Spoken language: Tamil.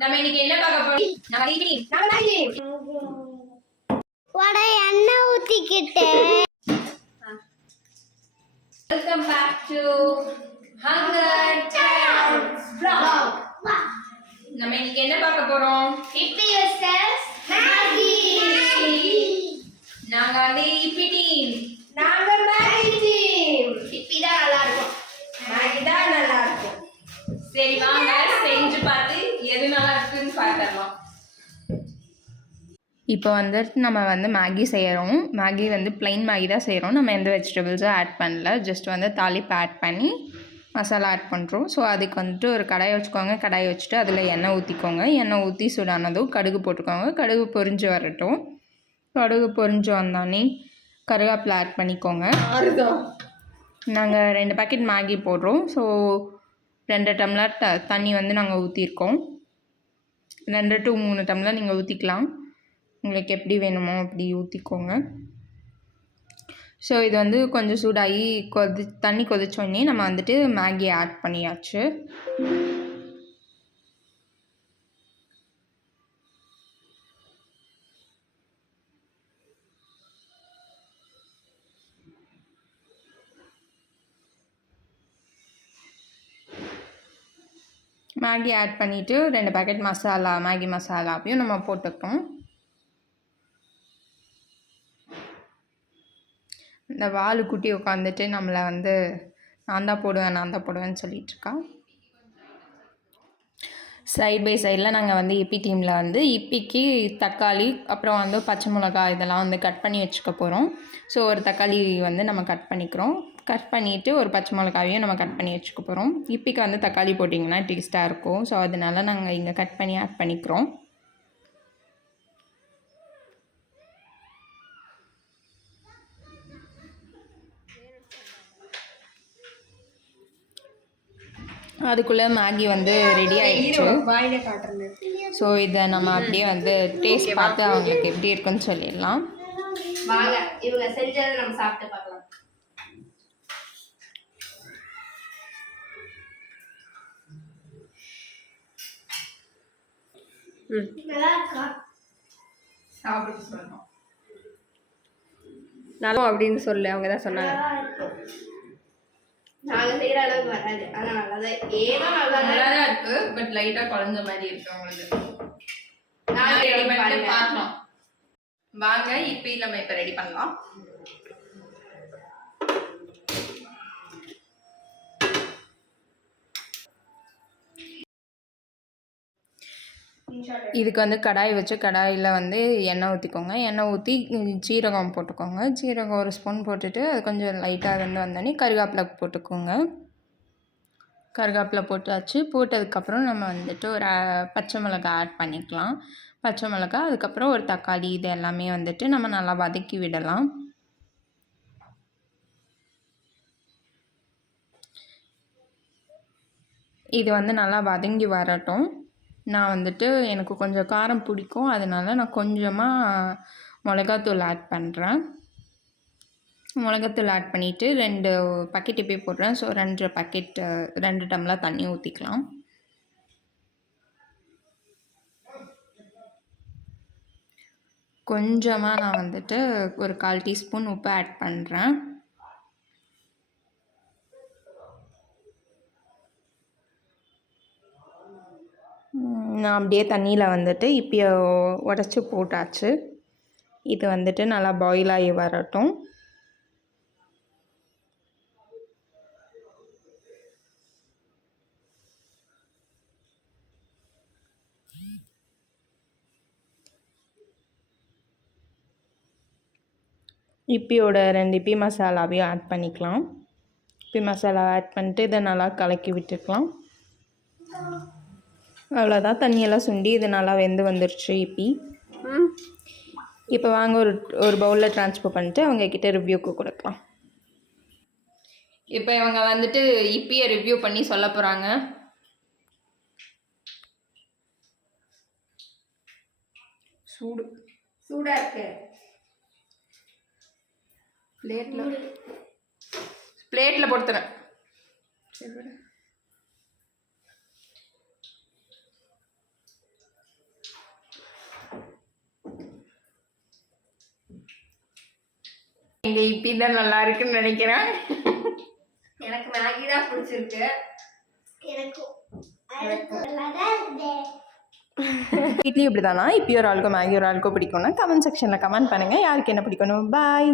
நம்ம இன்னைக்கு என்ன பார்க்க போறோம்? நம்ம மேகி வடை எண்ணெய் ஊத்திக்கிட்டு. Welcome back to Hunger Times vlog. நம்ம இன்னைக்கு என்ன பார்க்க போறோம்? Yippee versus Maggi. நாங்க வந்து இப்பி டீம், நாங்க மேகி டீம். இப்பி தான் நல்லா இருக்கும், மேகி தான் நல்லா இருக்கும். சரி வாங்க செஞ்சு பார்த்து எது நல்லா இருக்குன்னு பார்க்கலாம். இப்போ வந்துட்டு நம்ம வந்து மேகி செய்கிறோம். மேகி வந்து ப்ளைன் மேகி தான் செய்கிறோம். நம்ம எந்த வெஜிடபிள்ஸும் ஆட் பண்ணல. ஜஸ்ட் வந்து தாளிப்பு ஆட் பண்ணி மசாலா ஆட் பண்ணுறோம். ஸோ அதுக்கு வந்துட்டு ஒரு கடாயை வச்சுக்கோங்க. கடாயை வச்சுட்டு அதில் எண்ணெய் ஊற்றிக்கோங்க. எண்ணெய் ஊற்றி சூடானதும் கடுகு போட்டுக்கோங்க. கடுகு பொரிஞ்சு வரட்டும். கடுகு பொரிஞ்சு வந்தோடனே கருவேப்பிலை ஆட் பண்ணிக்கோங்க. நாங்கள் 2 பாக்கெட் மேகி போடுறோம். ஸோ 2 டம்ளர் தண்ணி வந்து நாங்கள் ஊற்றிருக்கோம். 2 to 3 டம்ளர் நீங்கள் ஊற்றிக்கலாம். உங்களுக்கு எப்படி வேணுமோ அப்படி ஊற்றிக்கோங்க. ஸோ இது வந்து கொஞ்சம் சூடாகி தண்ணி கொதிச்சோடனே நம்ம வந்துட்டு மேகி ஆட் பண்ணியாச்சு. மேகி ஆட் பண்ணிவிட்டு 2 பாக்கெட் மசாலா மேகி மசாலாவையும் நம்ம போட்டுக்கிறோம். இந்த வாலு குட்டி உட்காந்துட்டு நம்மளை வந்து நான் தான் போடுவேன்னு சொல்லிகிட்ருக்கா. சைட் பை சைடில் நாங்கள் வந்து இப்பி டீமில் வந்து இப்பிக்கு தக்காளி அப்புறம் வந்து பச்சை மிளகாய் இதெல்லாம் வந்து கட் பண்ணி வச்சுக்க போகிறோம். ஸோ ஒரு தக்காளி வந்து நம்ம கட் பண்ணிக்கிறோம். கட் பண்ணிவிட்டு ஒரு பச்சை மிளகாவையும் நம்ம கட் பண்ணி வச்சுக்க போகிறோம். இப்பிக்கு வந்து தக்காளி போட்டிங்கன்னா டேஸ்ட்டாக இருக்கும். ஸோ அதனால நாங்கள் இங்கே கட் பண்ணி ஆட் பண்ணிக்கிறோம். அதுக்குள்ளே மேகி வந்து ரெடி ஆகிடுச்சு. ஸோ இதை நம்ம அப்படியே வந்து டேஸ்ட் பார்த்து அவங்களுக்கு எப்படி இருக்குன்னு சொல்லிடலாம். வாங்க இவங்க செஞ்சதை நம்ம சாப்பிட்டு பார்க்கலாம். நல்லா இருக்கா? சாப்பிட்டு சொல்லணும் நல்லா அப்படின்னு சொல்லு, அவங்க தான் சொன்னாங்க. நாங்க செய்யற அளவுக்கு வராது, ஆனா நல்லாதான் இருக்கு. பட் லைட்டா குழஞ்ச மாதிரி இருக்கு உங்களுக்கு. நான் ரெடி பண்ணி பார்க்கலாம். வாங்க இப்போ நம்ம இப்போ ரெடி பண்ணலாம். இதுக்கு வந்து கடாய் வச்சு கடாயில் வந்து எண்ணெய் ஊற்றிக்கோங்க. எண்ணெய் ஊற்றி ஜீரகம் போட்டுக்கோங்க. ஜீரகம் 1 ஸ்பூன் போட்டுட்டு அது கொஞ்சம் லைட்டாக வந்தோடனே கருவேப்பிலை போட்டுக்கோங்க. கருவேப்பிலை போட்டாச்சு. போட்டதுக்கப்புறம் நம்ம வந்துட்டு ஒரு பச்சை மிளகாய் ஆட் பண்ணிக்கலாம். பச்சை மிளகாய், அதுக்கப்புறம் ஒரு தக்காளி, இது எல்லாமே வந்துட்டு நம்ம நல்லா வதக்கி விடலாம். இது வந்து நல்லா வதங்கி வரட்டும். நான் வந்துட்டு எனக்கு கொஞ்சம் காரம் பிடிக்கும், அதனால் நான் கொஞ்சமாக மிளகாத்தூள் ஆட் பண்ணுறேன். மிளகாத்தூள் ஆட் பண்ணிவிட்டு 2 பாக்கெட் இப்போயே போடுறேன். ஸோ 2 பாக்கெட் 2 டம்ளர் தண்ணி ஊற்றிக்கலாம். கொஞ்சமாக நான் வந்துட்டு ஒரு 1/4 டீஸ்பூன் உப்பு ஆட் பண்ணுறேன். நான் அப்படியே தண்ணியில் வந்துட்டு இப்போ உடச்சி போட்டாச்சு. இது வந்துட்டு நல்லா பாயில் ஆகி வரட்டும். இப்பியோட 2 இப்பி மசாலாவையும் ஆட் பண்ணிக்கலாம். இப்பி மசாலா ஆட் பண்ணிட்டு இதை நல்லா கலக்கி விட்டுக்கலாம். அவ்வளோதான், தண்ணியெல்லாம் சுண்டி இது நல்லா வெந்து வந்துருச்சு இப்பி. இப்போ வாங்க ஒரு பவுலில் ட்ரான்ஸ்ஃபர் பண்ணிட்டு அவங்கக்கிட்ட ரிவ்யூக்கு கொடுக்கலாம். இப்போ இவங்க வந்துட்டு இப்பியை ரிவ்யூ பண்ணி சொல்ல போகிறாங்க. சூடாக இருக்கு. பிளேட்டில் போட்டுறேன். இந்த இப்பி தான் நல்லா இருக்குன்னு நினைக்கிறேன். எனக்கு மேகி தான் பிடிச்சிருக்கு. எனக்கும் வீட்லேயும் இப்படி தானா? இப்பி ஒரு ஆளுக்கும் மேகி ஒரு ஆளுக்கும் பிடிக்கும்னா கமெண்ட் செக்ஷனில் கமெண்ட் பண்ணுங்கள் யாருக்கு என்ன பிடிக்கணும். பாய்.